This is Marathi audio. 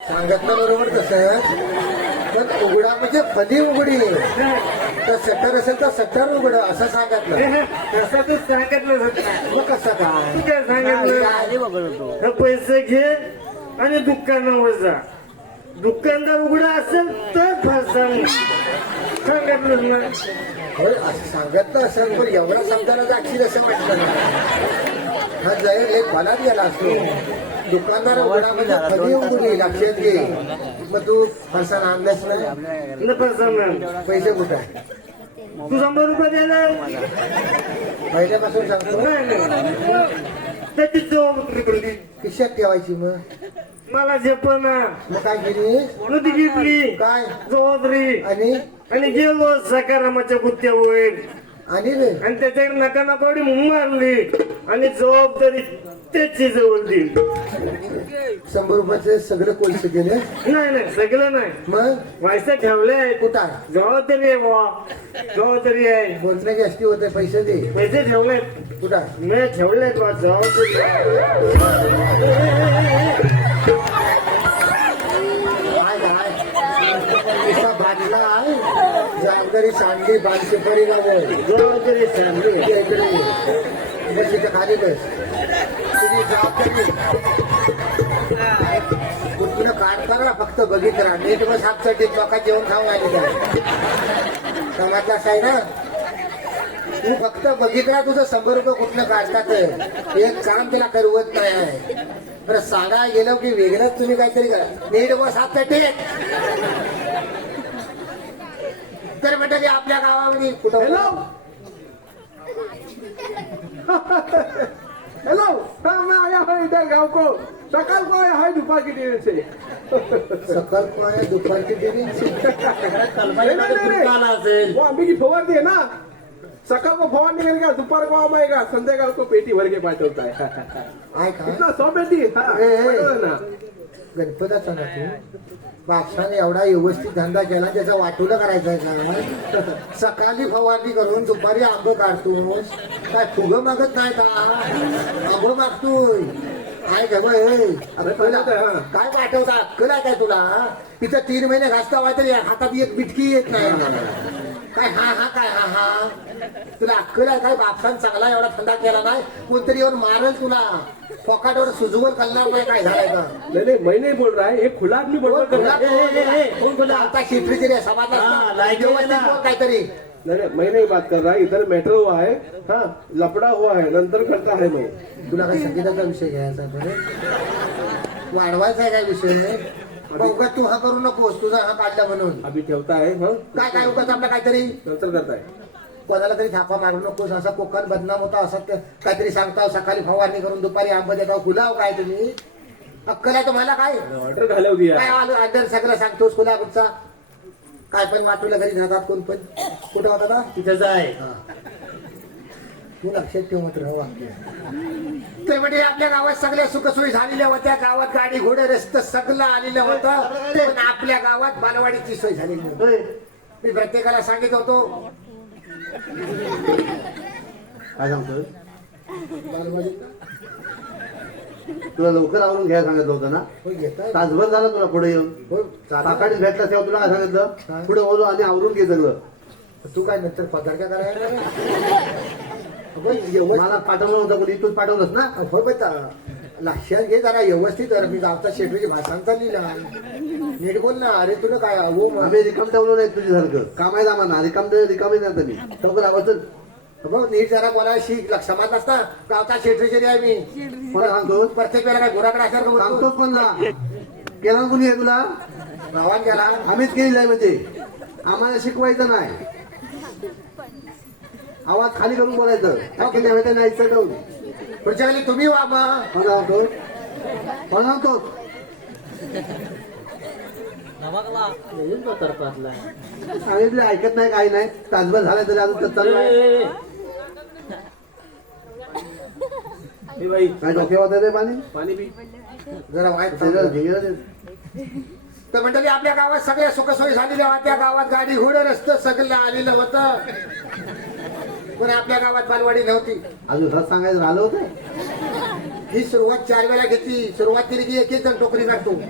सांगितलं बरोबर तसं. पण उघडा म्हणजे फली उघडी. तर सत्तर असेल तर सत्तर उघड असं सांगितलं. तसं तू सांगितलं होतं. मग कसं काय? तू काय सांगितलं हे पैसे घे आणि दुकानावर जा. दुकानदार उघडा असेल तर फसवून सांगितलं ना होय, असं सांगितलं असेल पण एवढा समजायला जाशील असं म्हटलं ना हा जाईल एक मनात गेला असतो. दुकानदार उघडा म्हणजे उघडी लक्षात घे. मग तू फरसाण आणलंच नाही पैसे कुठे आहे? तू शंभर रुपये देणार पहिल्यापासून सांगतो. त्याची जबाबदारी खिशात ठेवायची मग. मला झेपना मग काय केली? ती घेतली. काय? जबाबदारी. आणि? आणि गेलो सकारामाच्या गुत्त्यावर आणि आणि त्याच्याकडे नका नका एवढी मारली. आणि जबाबदारी त्याची जवळ दिली शंभर रुपयाचे सगळे कोळसे गेले नाही नाही सगळं नाही. मग? व्हायचं ठेवलंय कुठं आहे? जबाबदारी आहे बुवा. जबाबदारी आहे. बोलणे जास्ती होते पैसे दे पैसे ठेवले कुठं? आहे? मी ठेवले बुवा जबाबदारी काय काय पैसा बाजला आहे. जबाबदारी सांडली बांधशे परी लागेल जबाबदारी इथं खाली बस तुझी जबाबदारी तुला काढता ना फक्त बघित राहा नीट बस हातसाठी चौकात जेवण खाऊन आली काय समाजला आहे ना तू फक्त बघितला तुझं शंभर रुपये कुठलं काढतात? एक काम त्याला करवत नाही आहे. बरं सांगा गेलं की वेगळंच तुम्ही काहीतरी करा. नीट बस हात टेक तर म्हणजे आपल्या गावामध्ये. कुठं? हॅलो? हेलो? हाँ मैं आया हूँ इधर गांव को सकाल को आया है दोपहर की देर से सकाळ पाय दुपारची देवी नहीं, नहीं, नहीं। वो की है ना सकाल को फवारनी करेगा दोपहर को आम आएगा संध्याकाळ को पेटी भर के पाठवता है का इतना सौ पेटी? ना. गणपताचा ना तू? बापसाने एवढा व्यवस्थित धंदा केला त्याचा वाटोला करायचा आहे का? सकाळी फवारणी करून दुपारी आंब काढतोस. काय फुगं मागत नाही का? आंब मागतोय. काय हे? अरे तुला काय पाठवता अक्कल आहे काय तुला? तिथं तीन महिने घासता व्हाय तरी हातात एक बिटकी येत नाही. काय हा हा काय हा हा? तुला अक्कल आहे काय? बापसान चांगला एवढा थंडा केला नाही? कोणतरी येऊन मारल तुला. पॉकाटवर सुजवल कल्ला काय झालाय का नहीं नहीं मैं नहीं बोल रहा है ये खुला? आदमी बोल रहा कोण बोला आता शिफ्रीची रे समाजात व्यवस्थित बोल काहीतरी. नहीं नहीं मैं नहीं बात कर रहा इधर मैटर हुआ है हाँ लपड़ा हुआ है नंतर करता है मैं तुला काही संगीताचा विषय घ्यायचा आहे बरं वाढवायचा आहे काय विषय नाही? उगाच तू हा करू नकोस तुझा हा काढला म्हणून. अभी ठेवता है हाँ. काय काय उगाच आपला काहीतरी? नंतर करता है कोणाला तरी थापा मारू नकोस असा कोकण बदनाम होता असा काहीतरी सांगताव सकाळी फवारणी करून दुपारी आंबा देताव खुलाव काय तुम्ही. अक्कल आहे तुम्हाला काय? ऑर्डर घालव दिया काय आलं? आदर सगळं सांगतोस कुणाचा काय पण मातूला घरी जातात कोण पण. कुठं होता ना तिथं जाय. तू लक्षात ठेव मात्र हो. वाक्य. ते म्हणजे आपल्या गावात सगळ्या सुखसोयी झालेल्या होत्या. गावात गाडी घोडे रस्ते सगळं आलेलं होतं. पण आपल्या गावात बालवाडीची सोय झालेली नव्हती. मी प्रत्येकाला सांगित होतो. काय सांगतोय? बालवाडी तुला लवकर आवरून घ्यायला सांगितलं होतं ना? घेताय. तासभर झालं तुला पुढे येऊन. हो चालेल. भेटला तेव्हा तुला काय? सांगितलं? पुढे बोलू आणि आवरून घे सगळं. तू काय नंतर पगार काय करायला मला पाठवलं होतं पण इथून पाठवलंस ना? हो बेटा. लक्षात घे जरा व्यवस्थित. कर मी गावचा शेटरीची भाषण चालली ना नीट बोल ना. अरे तुला काय हो आम्ही रिकाम ठेवलो नाही तुझ्यासारखं काम आहे आम्हाला. रिकाम रिकामी नाही तुम्ही आवडतं बघ नीट जरा बोलायला शिक लक्षात असता. गावचा शेटरीचरी आहे मी. मला सांगतो प्रत्येक वेळेला काय घोडाकडे असणार का? सांगतोच पण ना. केला ना कुणी हे तुला? गावात गेला आम्हीच केली आहे म्हणजे. आम्हाला शिकवायचं नाही. आवाज खाली करून बोलायचं. बाकी नाही पुढच्या वेळी तुम्ही वा सांगितलं ऐकत नाही काही नाही. तासभर झालं तरी अजून बाई. काय डोक्यावर होतं ते पाणी? पाणी पी जरा वाईट. तर मंडळी आपल्या गावात सगळ्या सुखसोयी झालेल्या होत्या गावात गाडी घोडे रस्ते सगळं आलेलं होतं. पण आपल्या गावात बालवाडी नव्हती. अजून रस सांगायचं राहिलं होतं? ही सुरुवात चार वेळा घेतली. सुरुवात केली की एक एक जण टोकरी काढतो.